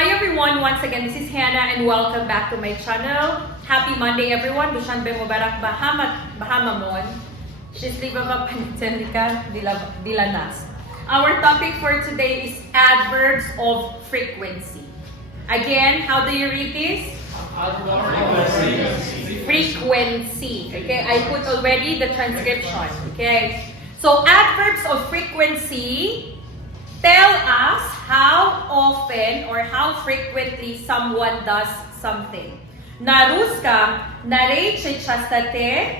Hi everyone, once again this is Hannah and welcome back to my channel. Happy Monday everyone. Dushanbe Mubarak Bahamamon. Shishliva Panitelika Dilanas. Our topic for today is adverbs of frequency. Again, how do you read this? Frequency. Okay, I put already the transcription. Okay, so adverbs of frequency tell us how often or how frequently someone does something. На русском наречие частоты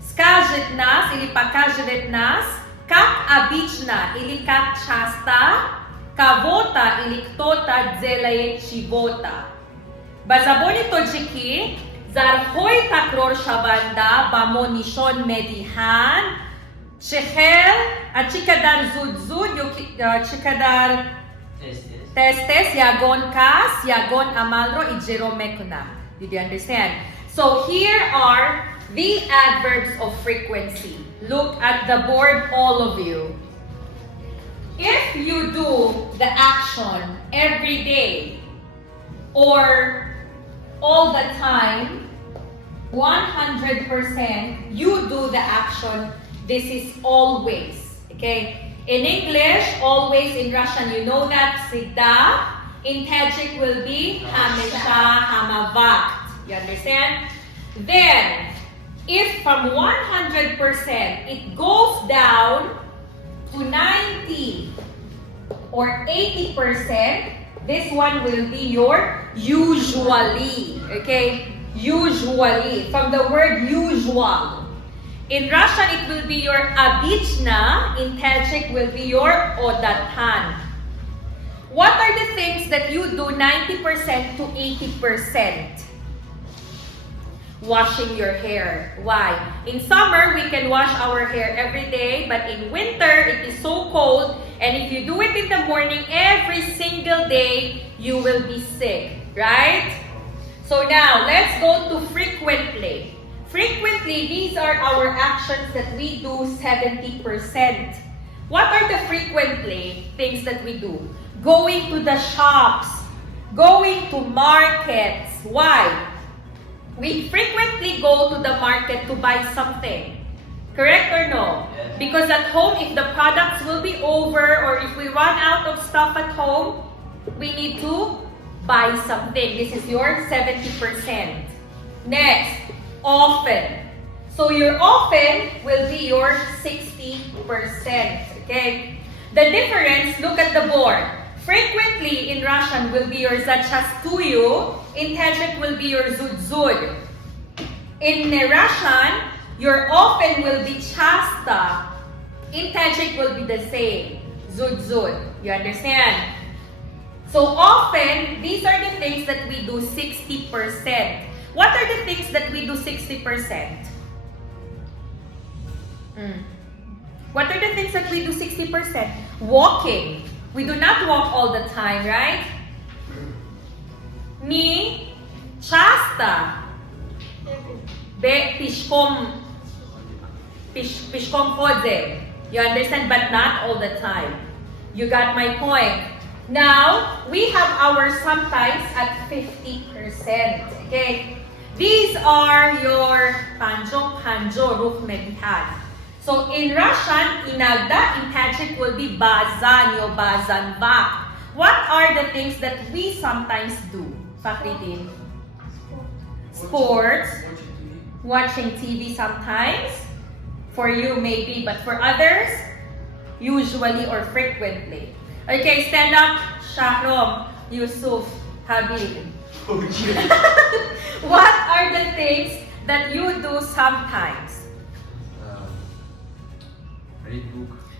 скажет нас или покажет нас, как обычно или как часто кого-то или кто-то делает чего-то. Базабони тоджики, Зарфҳои такроршаванда ба мо нишон медиҳанд чихел чикадар зуд-зуд ё чикадар тез-тез ягон кас ягон амалро иҷро мекунад. Did you understand? So here are the adverbs of frequency. Look at the board, all of you. If you do the action every day or all the time, 100% you do the action. This is always, okay? In English, always. In Russian, you know that, всегда. In Tajik will be hamesha, hamavakt. You understand? Then, if from 100% it goes down to 90 or 80%, this one will be your usually, okay? Usually, from the word usual. In Russian, it will be your обычно. In Tajik will be your odatan. What are the things that you do 90% to 80%? Washing your hair. Why? In summer, we can wash our hair every day, but in winter, it is so cold, and if you do it in the morning every single day, you will be sick, right? So now, let's go to frequently. Frequently, these are our actions that we do 70%. What are the frequently things that we do? Going to the shops, going to markets. Why? We frequently go to the market to buy something. Correct or no? Yes. Because at home, if the products will be over or if we run out of stuff at home, we need to buy something. This is your 70%. Next, often. So your often will be your 60%. Okay? The difference, look at the board. Frequently in Russian will be your zachastую. In Tajik will be your zud-zud. In Russian, your often will be chasta. In Tajik will be the same. Zud-zud. You understand? So often, these are the things that we do 60%. What are the things that we do 60%? What are the things that we do 60%? Walking. We do not walk all the time, right? Me, часто, пешком ходим. You understand? But not all the time. You got my point. Now, we have our sometimes at 50%. Okay? These are your panjo, ruch medihan. So in Russian, inagda, in Tajik will be bazan, yo bazan bak. What are the things that we sometimes do? Faridun? Sports. Watching TV sometimes. For you maybe, but for others, usually or frequently. Okay, stand up. Shahrom, Yusuf, Habib. What are the things that you do sometimes?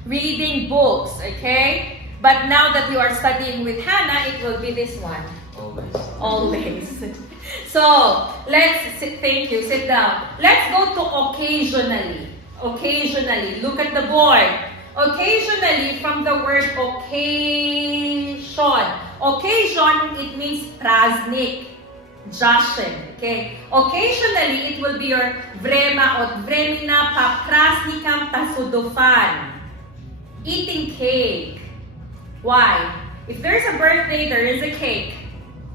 Reading books, okay? But now that you are studying with Hannah, it will be this one. Always. So, thank you, sit down. Let's go to occasionally. Occasionally, look at the board. Occasionally, from the word occasion. Occasion, it means praznik, jashin, okay? Occasionally, it will be your vrema od vremina pa praznikam tasudofan. Eating cake. Why? If there's a birthday, there is a cake.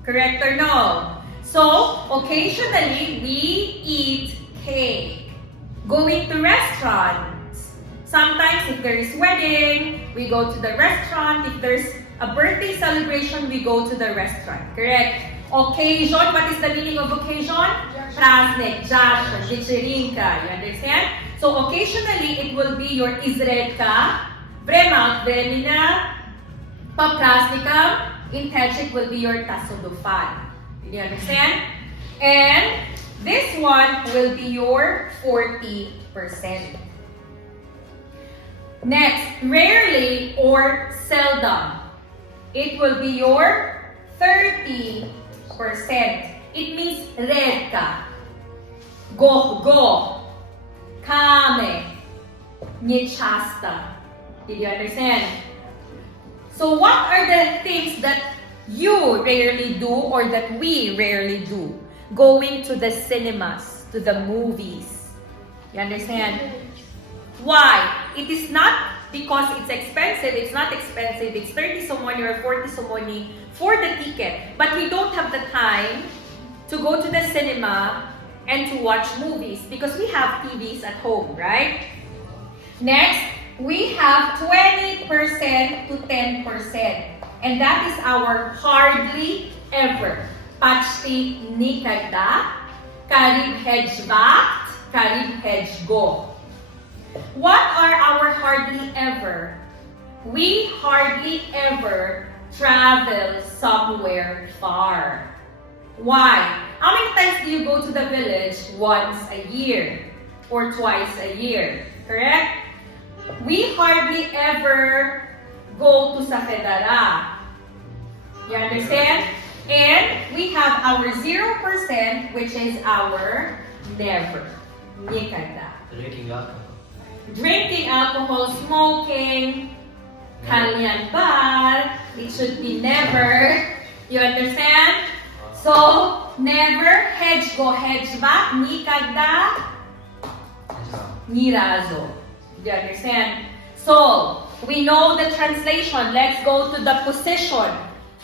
Correct or no? So, occasionally, we eat cake. Going to restaurants. Sometimes, if there is wedding, we go to the restaurant. If there's a birthday celebration, we go to the restaurant. Correct? Occasion, what is the meaning of occasion? Праздник, джашн, вечеринка. You understand? So, occasionally, it will be your изредка. Врема, времена, по праздникам. In Tajik will be your tasodufan. Did you understand? And this one will be your 40%. Next, rarely or seldom. It will be your 30%. It means redka, go, kame, nechasta. Did you understand? So what are the things that you rarely do or that we rarely do? Going to the cinemas, to the movies. You understand? Why? It is not because it's expensive. It's not expensive. It's 30 so money or 40 so money for the ticket. But we don't have the time to go to the cinema and to watch movies because we have TVs at home, right? Next, we have 20% to 10. And that is our hardly ever. Почти никогда, кариб хедж вакт, кариб хедж го. What are our hardly ever? We hardly ever travel somewhere far. Why? How many times do you go to the village? Once a year or twice a year, correct? We hardly ever go to sa Federa. You understand? And we have our 0%, which is our never. Nikada. Drinking alcohol, smoking, kalyan bar, it should be never. You understand? So, never, hedge go, hedge back, nikada, nirazo. Do you understand? So, we know the translation. Let's go to the position.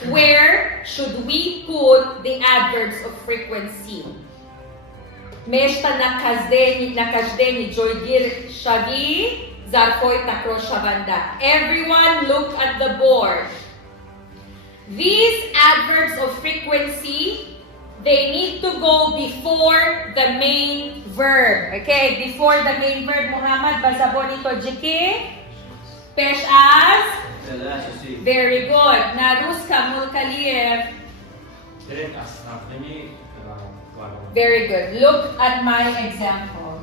Where should we put the adverbs of frequency? Meshta nakazdeni joygir shavi zarfhoi takrorshawanda. Everyone look at the board. These adverbs of frequency, they need to go before the main verb. Okay, before the main verb, Muhammad, basabon ito jiki. Pesh as? Very good. Narus kamul kaliev. Very good. Look at my example.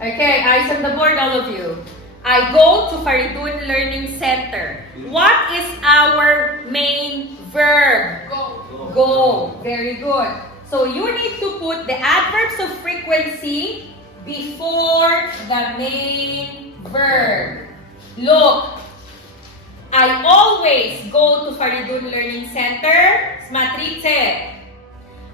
Okay, eyes on the board, all of you. I go to Faridun Learning Center. What is our main verb? Go. Go. Very good. So you need to put the adverbs of frequency before the main verb. Look, I always go to Faridun Learning Center. Смотрите.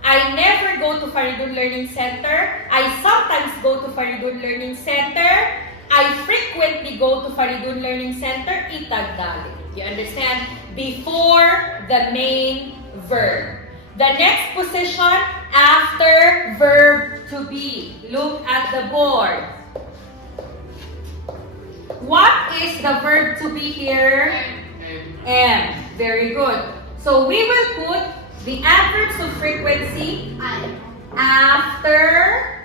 I never go to Faridun Learning Center. I sometimes go to Faridun Learning Center. I frequently go to Faridun Learning Center. Itagdali. You understand? Before the main verb. The next position after verb to be. Look at the board. What is the verb to be here? Am. Very good. So we will put the adverbs of frequency after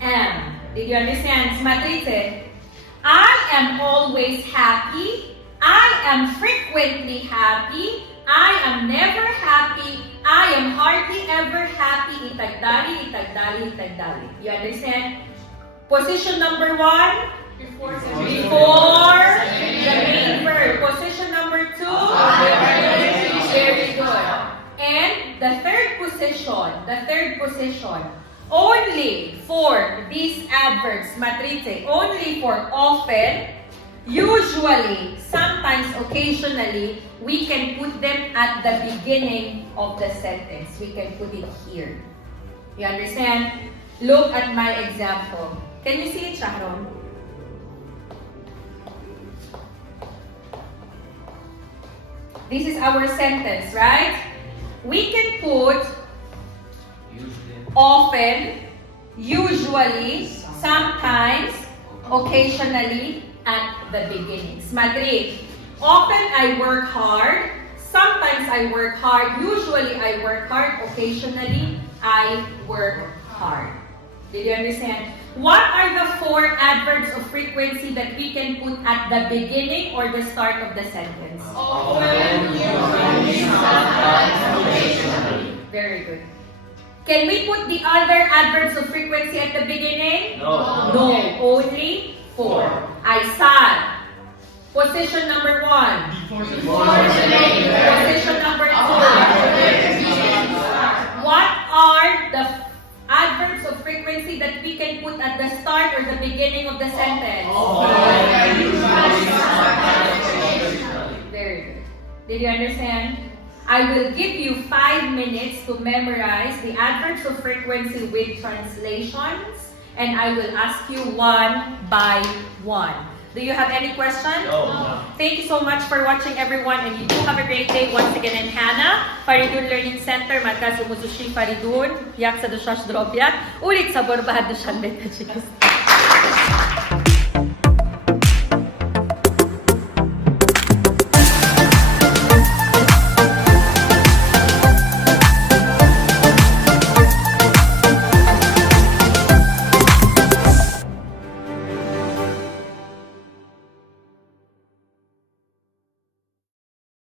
am. Did you understand? Смотрите. I am always happy. I am frequently happy. I am never happy. I am hardly ever happy. Itagdali, itagdali, itagdali. You understand? Position number 1. Before the main verb. Position number 2. Very good. And the third position, only for these adverbs, matrite, only for often, usually, sometimes, occasionally, we can put them at the beginning of the sentence. We can put it here. You understand? Look at my example. Can you see it, Shahron? This is our sentence, right? We can put often, usually, sometimes, occasionally at the beginnings. Madrid. Often I work hard. Sometimes I work hard. Usually I work hard. Occasionally I work hard. Did you understand? What are the 4 adverbs of frequency that we can put at the beginning or the start of the sentence? Often, usually, sometimes, occasionally. Very good. Can we put the other adverbs of frequency at the beginning? No. No, only 4. I sat. Position number 1. Position number 2. What are the adverbs of frequency that we can put at the start or the beginning of the sentence? Very good. Did you understand? I will give you 5 minutes to memorize the adverbs of frequency with translations, and I will ask you one by one. Do you have any questions? No. Thank you so much for watching, everyone, and you do have a great day once again in Hannah, Faridun Learning Center, Markazi Faridun, yak sa Dushanbe, ulit sa Borbad, Dushanbe, Tajikistan.